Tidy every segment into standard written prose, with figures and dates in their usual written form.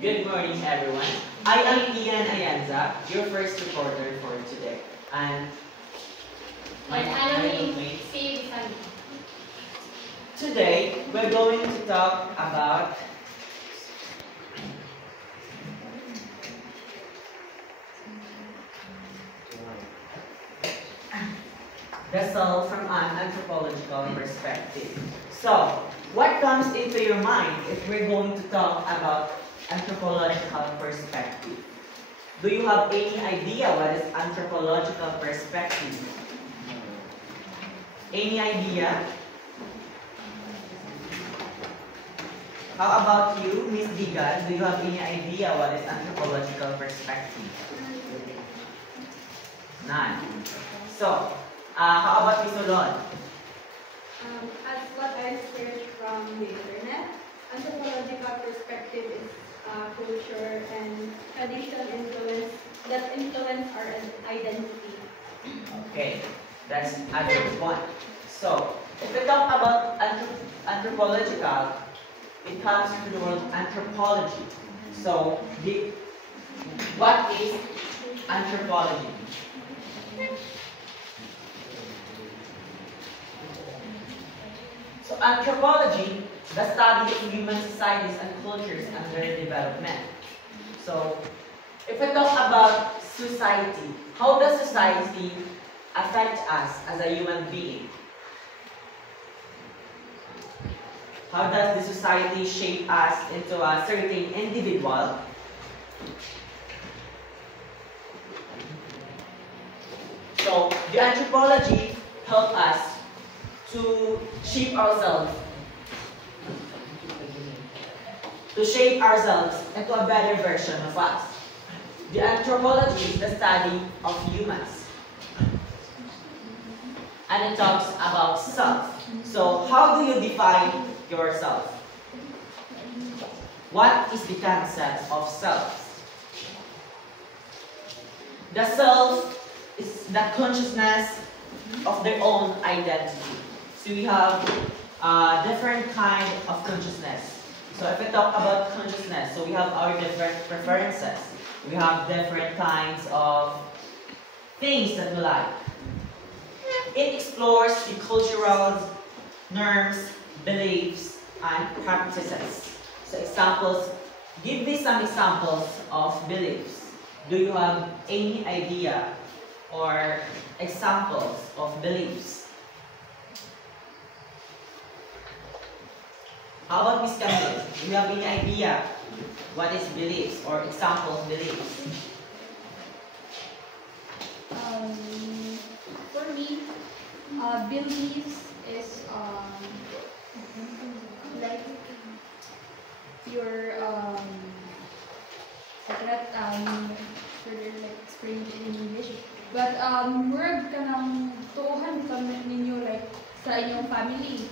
Good morning, everyone. I am Ian Ayanza, your first reporter for today. And my today, we're going to talk about the self from an anthropological perspective. So, what comes into your mind if we're going to talk about anthropological perspective? Do you have any idea what is anthropological perspective? Any idea? How about you, Miss Digan? Do you have any idea what is anthropological perspective? None. So, how about Miss Olon? As what I researched from the internet, anthropological perspective is culture and tradition that influence our identity. Okay, that's a good one. So, if we talk about anthropological, it comes to the word anthropology. So, what is anthropology? So, anthropology, the study of human societies and cultures and their development. So, if we talk about society, how does society affect us as a human being? How does the society shape us into a certain individual? So, the anthropology helps us to shape ourselves into a better version of us. The anthropology is the study of humans. And it talks about self. So, how do you define yourself? What is the concept of self? The self is the consciousness of their own identity. So we have different kind of consciousness. So if we talk about consciousness, so we have our different preferences. We have different kinds of things that we like. It explores the cultural norms, beliefs, and practices. So examples, give me some examples of beliefs. Do you have any idea or examples of beliefs? How about Miss Camille? Do you have any idea what is beliefs or example of beliefs? For me, beliefs is like your I cannot further like explain it in English. But murag ka ng tuuhan kami ninyo like sa inyong family.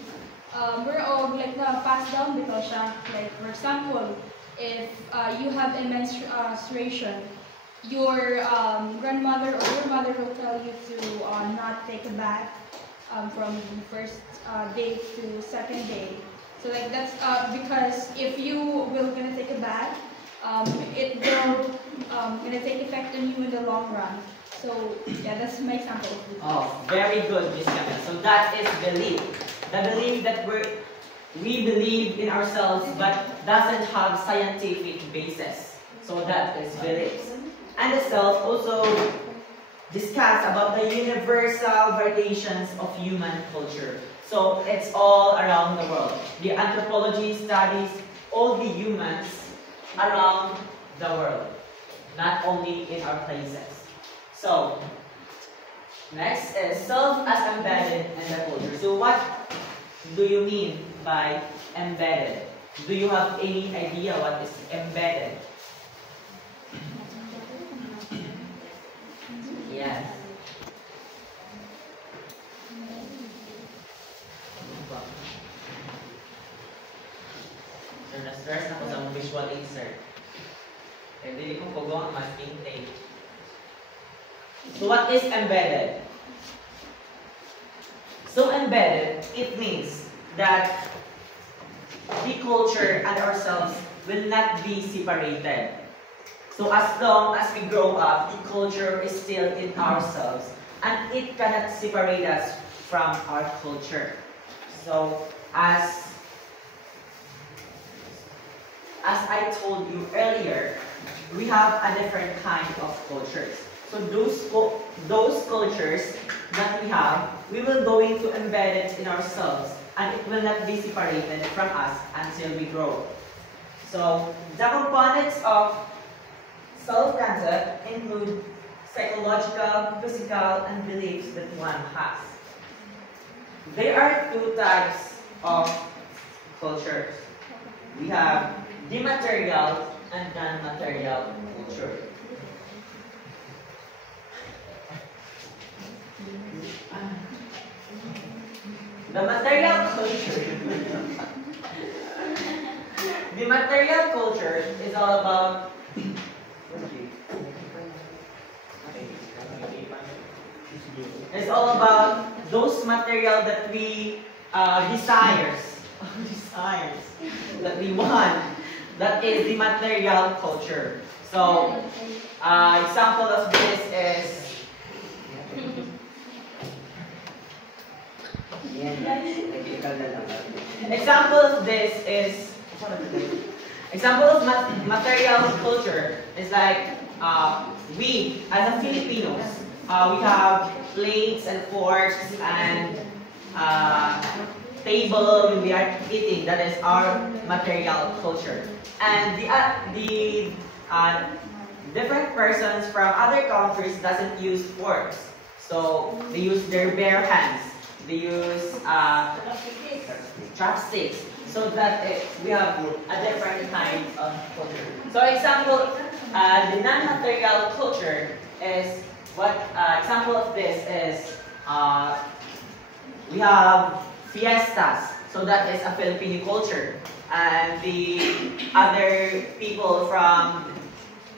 We're all like passed down because siya. Like for example, if you have a menstruation, your grandmother or your mother will tell you to not take a bath from first day to second day. So like that's because if you will gonna take a bath, it will gonna take effect on you in the long run. So yeah, that's my example. Oh, very good, Miss Camille. So that is belief. The belief that we believe in ourselves but doesn't have scientific basis. So that is beliefs. And the self also discuss about the universal variations of human culture. So it's all around the world. The anthropology studies all the humans around the world, not only in our places. So, next is self as embedded in the culture. So what do you mean by embedded? Do you have any idea what is embedded? Yes. So, na-stress na ko sa visual insert. Eh, dili ko po ang masking tape. So what is embedded? So embedded, it means that the culture and ourselves will not be separated. So as long as we grow up, the culture is still in ourselves, and it cannot separate us from our culture. So as I told you earlier, we have a different kind of cultures. So those cultures that we have, we will going to embed it in ourselves, and it will not be separated from us until we grow. So the components of self-concept include psychological, physical, and beliefs that one has. There are two types of cultures. We have the material and non-material culture. The material culture. The material culture is all about those material that we desires that we want. That is the material culture. So, example of this is example of material culture is like we as a Filipinos, we have plates and forks and table when we are eating. That is our material culture. And the different persons from other countries doesn't use forks, so they use their bare hands. They use chopsticks, so that we have a different kind of culture. So example, the non-material culture is what example of this is we have fiestas. So that is a Filipino culture. And the other people from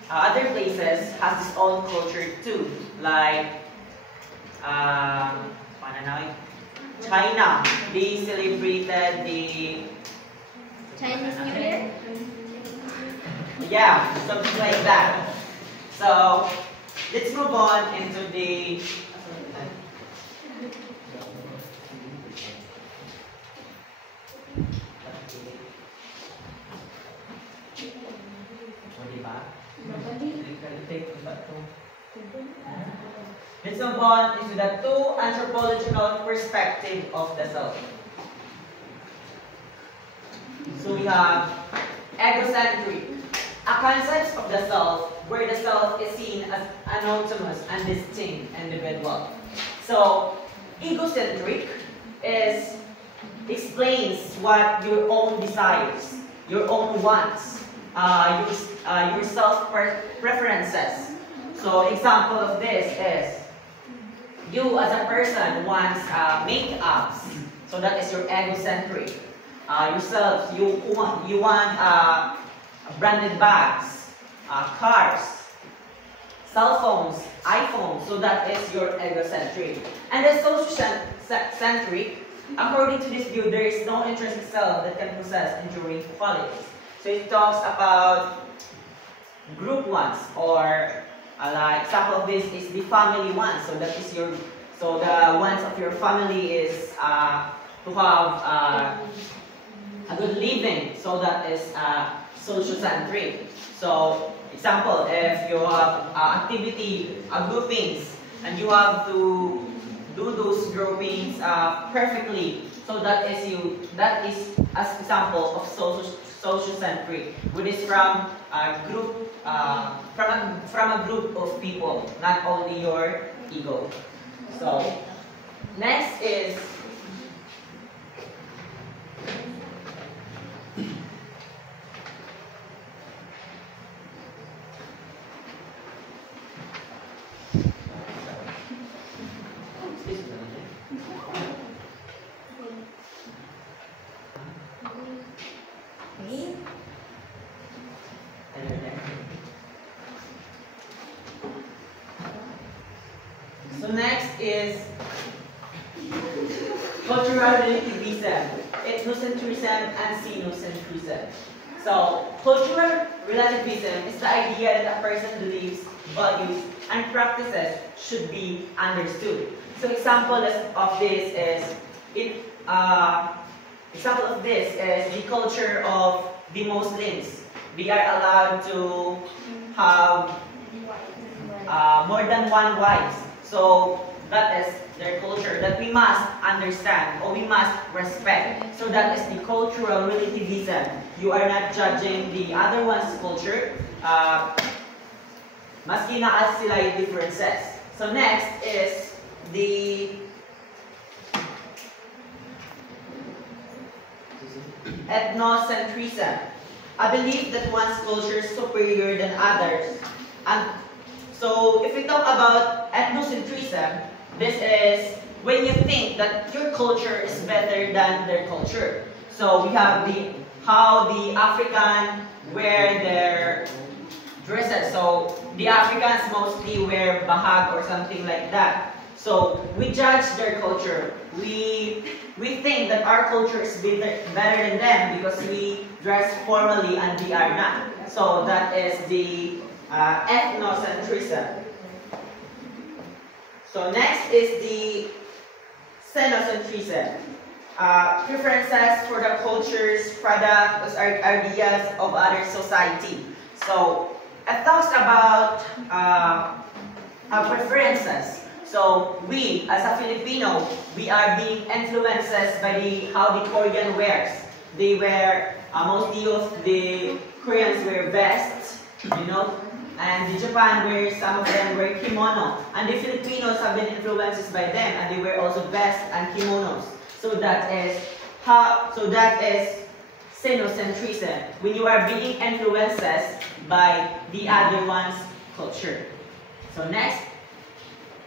other places has this own culture too. Like China, they celebrated the Chinese New Year? Yeah, something like that. So let's move on into the let's move on into the two anthropological perspective of the self. So we have egocentric, a concept of the self where the self is seen as an autonomous and distinct individual. So egocentric explains what your own desires, your own wants, your self preferences. So example of this is you as a person wants makeups, so that is your egocentric. Yourself, you want branded bags, cars, cell phones, iPhones, so that is your egocentric. And the social-centric, according to this view, there is no intrinsic self that can possess enduring qualities. So it talks about group ones, or like example of this is the family one. So that is the wants of your family is to have a good living. So that is social-centric. So example, if you have activity groupings and you have to do those groupings perfectly, so that is as example of social-centric, which is from a group from a group of people, not only your ego. So next is cultural relativism, ethnocentrism, and xenocentrism. So cultural relativism is the idea that a person believes, values, and practices should be understood. So example of this is the culture of the Muslims. They are allowed to have more than one wife. So that is their culture that we must understand or we must respect. So that is the cultural relativism. You are not judging the other one's culture. Maski na sila yung differences. So next is the ethnocentrism. A belief that one's culture is superior than others. And so if we talk about ethnocentrism, this is when you think that your culture is better than their culture. So we have how the African wear their dresses. So the Africans mostly wear bahag or something like that. So we judge their culture. We think that our culture is better than them because we dress formally and they are not. So that is the ethnocentrism. So next is the xenocentrism. Preferences for the cultures, products, or ideas of other society. So it talks about our preferences. So we, as a Filipino, we are being influenced by how the Korean wears. They wear, mostly of the Koreans wear vests, you know, and the Japan wear, some of them wear kimono. And the Filipinos have been influenced by them, and they wear also vests and kimonos. So that is xenocentrism, when you are being influenced by the other one's culture. So next,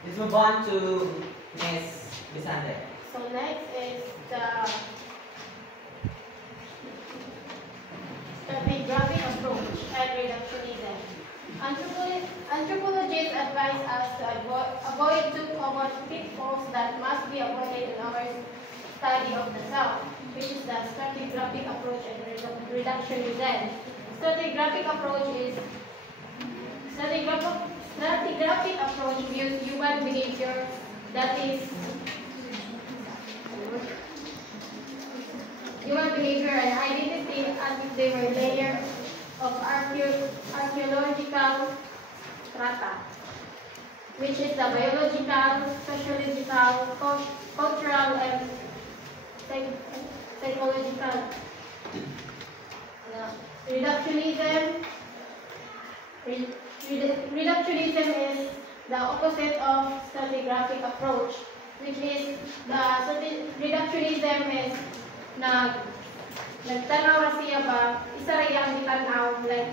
let's move on to Ms. Bisande. So next is the stratigraphic approach and reductionism. Anthropologists advise us to avoid two common pitfalls that must be avoided in our study of the self, which is the stratigraphic approach and reductionism. Stratigraphic approach views human behavior that is human behavior and identity as if they were layers of archaeological strata, which is the biological, sociological, cultural, and psychological. Reductionism is the opposite of stratigraphic approach, which is reductionism is nagtanaw ra siya ba isa ra yang gitanaw, like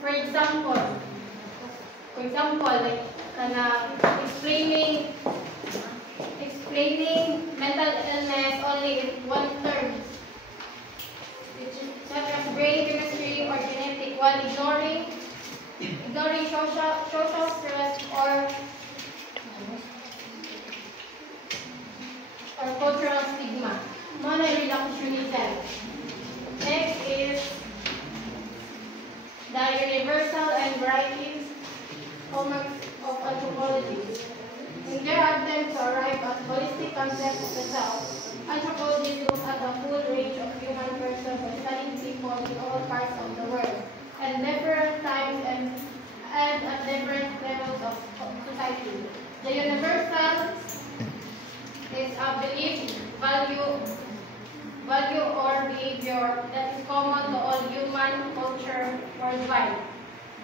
for example like explaining mental illness only in one term, which is such as brain chemistry or genetic, while ignoring social stress or cultural stigma. Monoreductionism. Next is the universal and variety hallmarks of anthropology. In their attempt to arrive at holistic concept of the self, anthropologists look at the full range of human persons by studying people in all parts of the world, and different times and at different levels of society. The universal is a belief, value or behavior that is common to all human culture worldwide.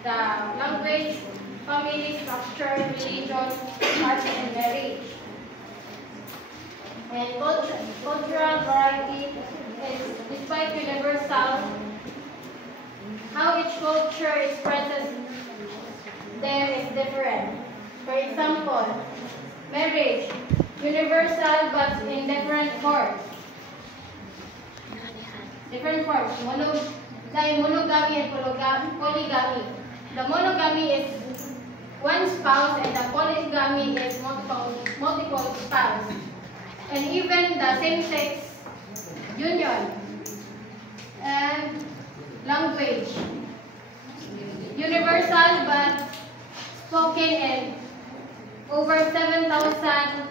The language, family structure, religion, art, and marriage. And cultural variety is, despite universal, how each culture expresses them is different. For example, marriage, universal but in different forms. Monogamy and polygamy. The monogamy is one spouse and the polygamy is multiple spouse. And even the same-sex union. And Language. Universal but spoken in over 7,000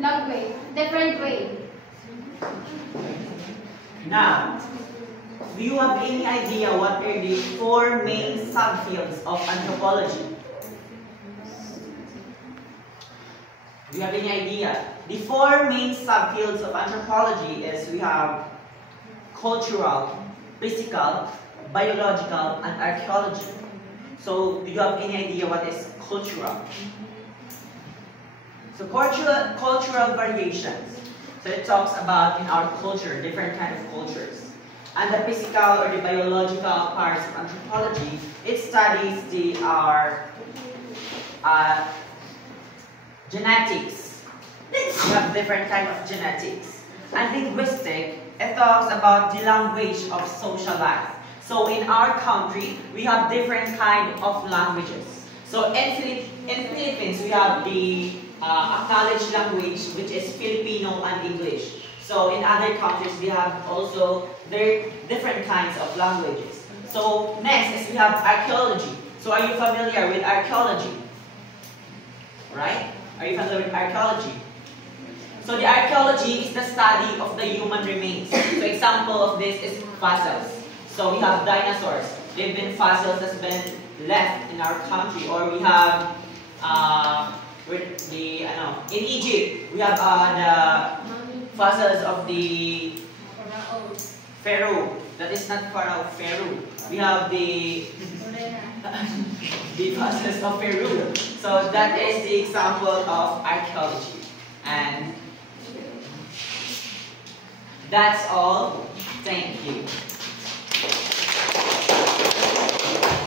language, different way. Now, do you have any idea what are the 4 main subfields of anthropology? Do you have any idea? The 4 main subfields of anthropology is we have cultural, physical, biological, and archaeology. So, do you have any idea what is cultural? So, cultural variations. So, it talks about in our culture, different kind of cultures. And the physical or the biological parts of anthropology, it studies our genetics. We have different kind of genetics. And linguistic, it talks about the language of social life. So in our country, we have different kind of languages. So in Philippines, we have the acknowledged language, which is Filipino and English. So in other countries, we have also their different kinds of languages. So next is we have archaeology. So are you familiar with archaeology? Right? Are you familiar with archaeology? So the archaeology is the study of the human remains. So example of this is fossils. So we have dinosaurs. They've been fossils that's been left in our country. Or we have in Egypt, we have the fossils of the Pharaoh. That is not Pharaoh, Pharaoh. We have the fossils of Peru. So that is the example of archaeology. And that's all. Thank you.